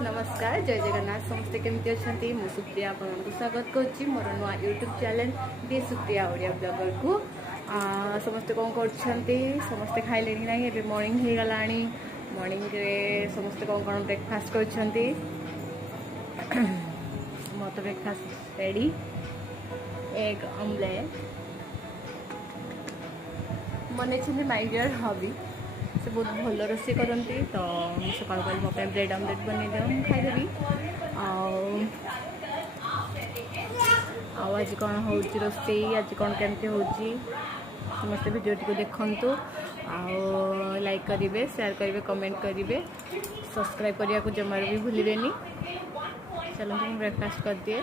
नमस्कार जय जगन्नाथ समस्ते केमती अच्छा मु सुप्रिया आपको स्वागत करुच्ची मोर नुआ YouTube channel D Supriya Odia blogger को समस्ते कौन कर समस्ते खाइले ना ये मॉर्निंग हो गला मॉर्निंग रे समस्ते कौन कौन ब्रेकफास्ट कर मोर तो ब्रेकफास्ट रेडी एग ऑमलेट बन माय डियर हॉबी से बहुत भल रोषे करती तो सका मो ब्रेड ऑमलेट बन दियो खाईदेवी आज कौन हो रोषे आज कौन केमती हो समस्त वीडियो टी देखु लाइक करेंगे शेयर करेंगे कमेंट करेंगे सब्सक्राइब करने को जमार भी भूलें। चलो मैं ब्रेकफास्ट कर दिए।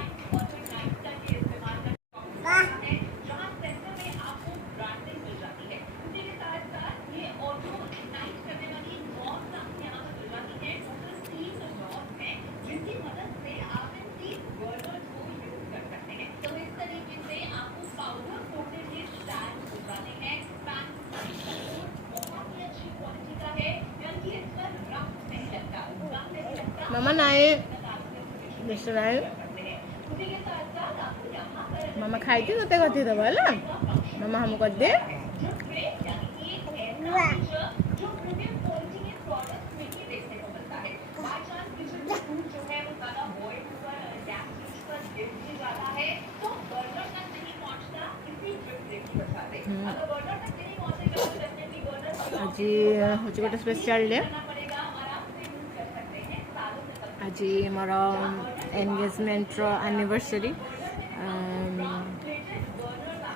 मामा नाए मामा खाई थी तो कथी दब है मामा हम कर दे आज हूँ गोटे स्पेशल डे आज मोर एंगेजमेंट एनिवर्सरी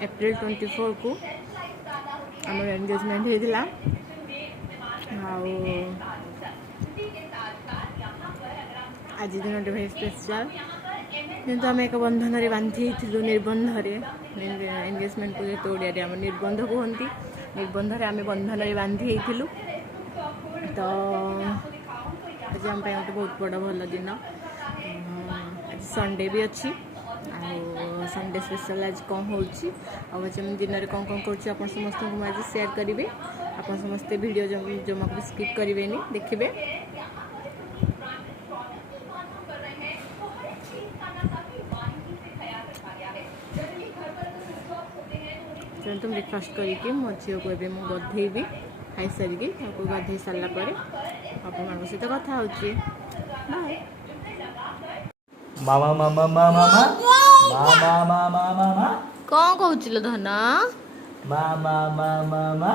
एप्रिल 24 को आम एंगेजमेंट होता आज दिन भाई स्पेशल किंतु आम एक बंधन में बांधी निर्बंध एंगेजमेंट को जो ओडिया आम निर्बंध कहती निर्बंध आम बंधन में बांधी तो आज आम गोटे बहुत बड़ भल दिन आज संडे भी अच्छी संडे स्पेशल आज कौन हो आज दिन में कौन कौन कर समस्त आज शेयर करेंगे आप समस्ते वीडियो जमा को स्किप करेंगे देखिए। चलते ब्रेकफास्ट करके मो झी को एवं मुझे गधेबी खाई सारिकी गाधे सारापर आप सहित कथा हो मामा मामा मामा मामा मामा मामा कौन कहूल धन मामा मामा मामा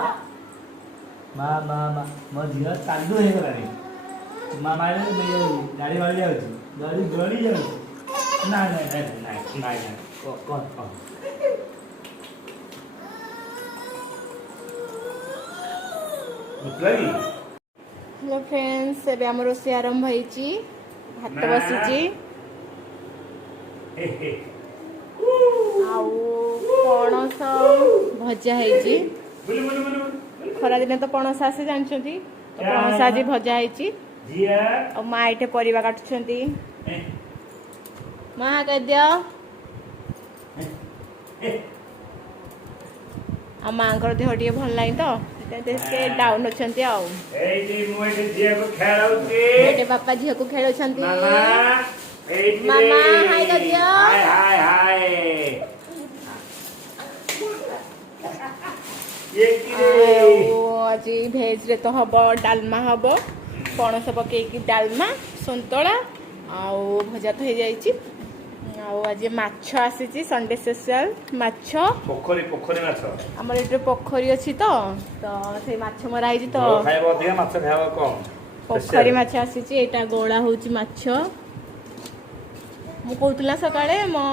मामा मो झील चालू हो गलानी मामा गाड़ी वाली जाऊँ गड़ी जाऊँ ना कौन हेलो फ्रेंड्स एबे हम रोषे आरंभ होईची भात बसीची आउ पणस भजा होईची खरा दिन तो पणस आसे जानछंती तो पणस आज भजा होईची आ माँ एठे परिवा काटुछंती माँ कह दियो आ माँ कर देह टिके भल नाही तो से डाउन अच्छे आटे बापा झील को खेल मामा हाय कर दियो आज भेज रे तो हम डालमा हम पणस पकईकी डालमा संतला आउ भजा तो हो जाइए आज माछ आसी संडे स्पेशल माछ पोखरी पोखरी माछ हमर एटे पोखरी अछि तो से माछ मरा आइछि तो खाइबो अधिक माछ खाइबो कम पोखरी माछ आसी एटा गोळा होछि माछ मु कहतला सकाळे मो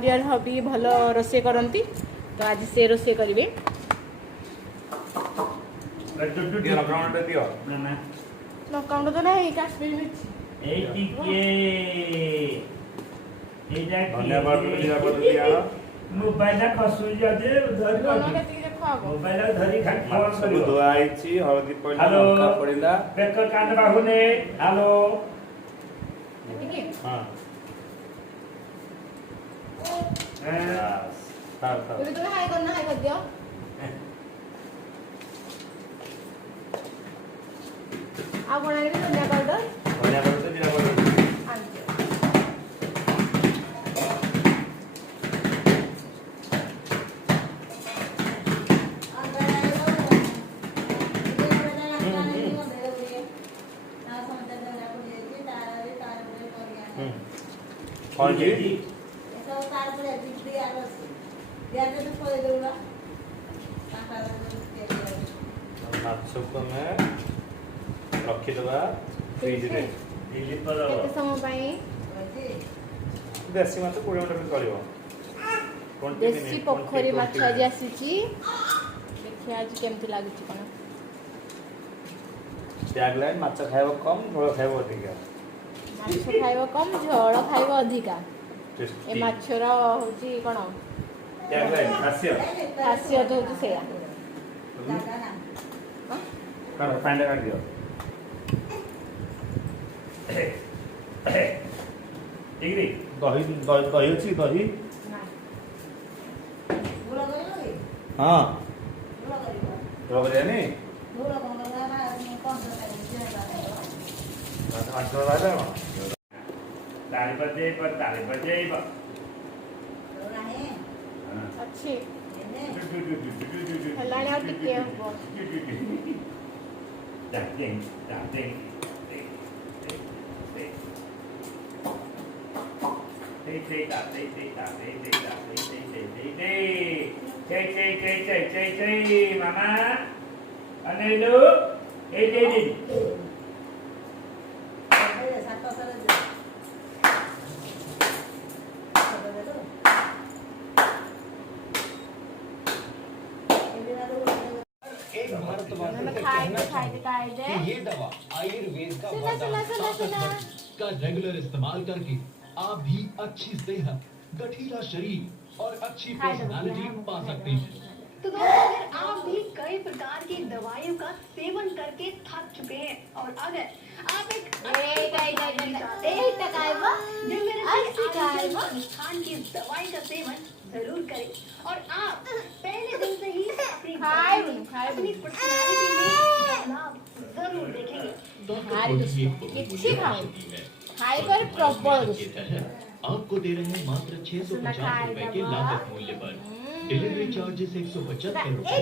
डियर हबी भलो रोसे करंती तो आज से रोसे करिवे लॉकडाउन दियो ना लॉकडाउन तो नहीं काश्मीर में एटी के मोबाइल खसुई जाते मोबाइल धरी धोआई हल्दी पड़ला पड़ला बेक कांड बाहुने हेलो हां तो हाय कर दियो आ कोण आहे धनिया पावडर धनिया पावडर କ'ଣ କି ଏସବୁ ତାର ପରେ ଦିଆର ଅଛି ଦିଆରେ ତ ପଳେଇ ଦେଉଲା ମାଛକୁ ଆମେ ରଖିଦେବା ଫ୍ରିଜରେ କେତେ ସମୟ ପାଇଁ? ଦେଶୀ ମାଛ 20 ମିନିଟ୍ ଚଳିବ। 20 ଦେଶୀ minute, ପୋଖରୀ 20 ମାଛ ଆଜି minute। ଆସିଛି। ଦେଖିବା ଆଜି କେମିତି ଲାଗୁଛି କ'ଣ। ଟ୍ୟାଗ୍ ଲାଇନ୍ ମାଛ ଖାଇବ କମ୍ ଝୋଳ ଖାଇବ ଅଧିକା। ମାଛ ଖାଇବ କମ୍ ଝୋଳ ଖାଇବ ଅଧିକା। ଏ Tasty। ମାଛର ହଉଛି କ'ଣ ଟ୍ୟାଗ୍ ଲାଇନ୍ ଖାସିୟତ ଖାସିୟତ ହଉଛି ସେଇଆ। କାଢ଼ ପାଣିଟା କାଢ଼ିଦିଅ। ଠିକ୍ରି ଦହି ଅଛି ଦହି ହଁ ଝୋଳ କରିବାନି ମାଛ ବାହାରିଲା କ'ଣ ତାଳି ବଜେଇବ ଅଛି ହେଲାଣି ଆଉ ଟିକେ ହବ। Mama, ano yun? Hey. एक भारतवासी मैंने का खाए कहना थे, खाए थे, खाए थे। कि ये दवा आयुर्वेद का सुना, सुना, वरदान सुना, सुना। ताकतवर का रेगुलर इस्तेमाल करके आप भी अच्छी सेहत, गठीला शरीर और अच्छी खाए दो, पर्सनालिटी खाए दो, पा खाए सकते दो। हैं। तो दोस्तों अगर आप भी कई प्रकार की दवाइयों का सेवन करके थक चुके हैं और अगर आप एक जो मेरे संस्थान की दवाई का सेवन जरूर करें और आप पहले दिन से ही अपनी खाए body में, खाए अपनी पर्सनालिटी में बदलाव जरूर देखेंगे। भारी दुष्ट किच्छी खाओ खाए पर प्रॉपर दुष्ट आपको दे रहे हैं मात्र 650 रुपए के लागत मूल्य पर। डिलीवरी चार्जेस 175 रुपए।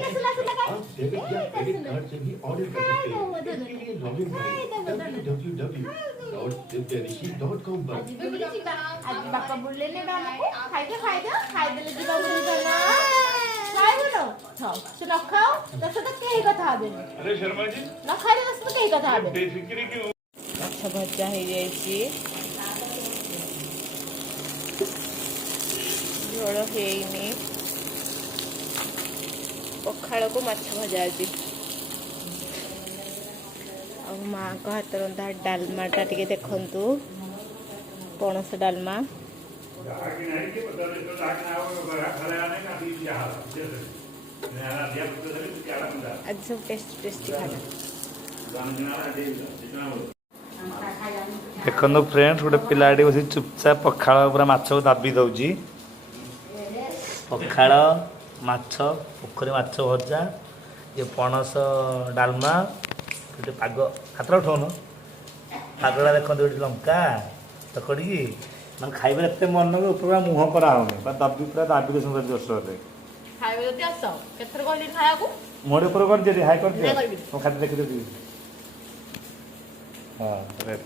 आप डेबिट या क्रेडिट कार्ड से भी ऑर्डर कर सकते हैं। इसके लिए लॉगिन करें www.divyanishi.com पर। आज बापा बोलले ने हमको खाई दे जीवा बोली करना खाइबो न खाओ से न खाओ तसे तो केही कथा हबेनी अरे शर्मा जी न खाइले तसे तो केही कथा हबेनी बेफिक्री क्यों ମାଛ ଭଜା ହେଇଯାଇଛି ଝୋଳ ହେଇନି ପଖାଳକୁ ମାଛ ଭଜା ଅଛି ଆଉ ମାଙ୍କ ହାତ ରନ୍ଧା ଡାଲମାଟା ଟିକେ ଦେଖନ୍ତୁ ପଣସ ଡାଲମା ଆଜି ସବୁ ଟେଷ୍ଟି ଖାନା ଦେଖନ୍ତୁ ଫ୍ରେଣ୍ଡସ୍ ଗୋଟେ ପିଲାଟି ବସି ଚୁପଚାପ ପଖାଳ ପୁରା ମାଛକୁ ଦାବି ଦେଉଛି ପଖାଳ ମାଛ ପୋଖରୀ ମାଛ ଭଜା ଇଏ ପଣସ ଡାଲମା ଗୋଟେ ପାଗ ହାତରେ ଉଠାଉନ ପାଗଟା ଦେଖନ୍ତୁ ଏଠି ଲଙ୍କା ଚକଡ଼ିକି ମାନେ ଖାଇବାରେ ଏତେ ମନ ବି ଉପରେ ମୁହଁ କରାହେଉନି ପୁରା ଦାବି ଦେଉଛନ୍ତି ଜୋରସୋରରେ ଖାଇବେ ଯଦି ଆସ କେତେଥର କହିଲି ଖାଇବାକୁ ମୋଡ଼ି ଉପରେ କରିଦିଅ ହାଇ କରିଦିଅ ନା କରିବି। ମୁଁ ଖାଦ୍ୟ ଦେଖିଦେବି ହଁ ରେଟ୍